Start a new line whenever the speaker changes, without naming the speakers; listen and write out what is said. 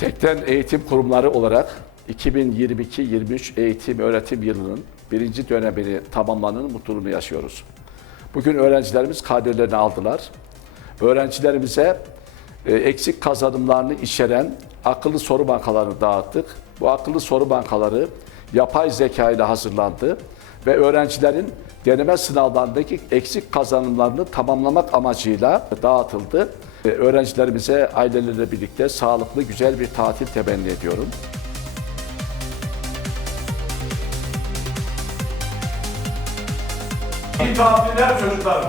Tekten Eğitim Kurumları olarak 2022-23 eğitim öğretim yılının birinci dönemini tamamlanın mutluluğunu yaşıyoruz. Bugün öğrencilerimiz kaderlerini aldılar. Öğrencilerimize e, eksik kazanımlarını içeren akıllı soru bankalarını dağıttık. Bu akıllı soru bankaları yapay zeka ile hazırlandı ve öğrencilerin deneme sınavlarındaki eksik kazanımlarını tamamlamak amacıyla dağıtıldı. Öğrencilerimize aileleriyle birlikte sağlıklı, güzel bir tatil temenni ediyorum.
İyi tatiller çocuklar.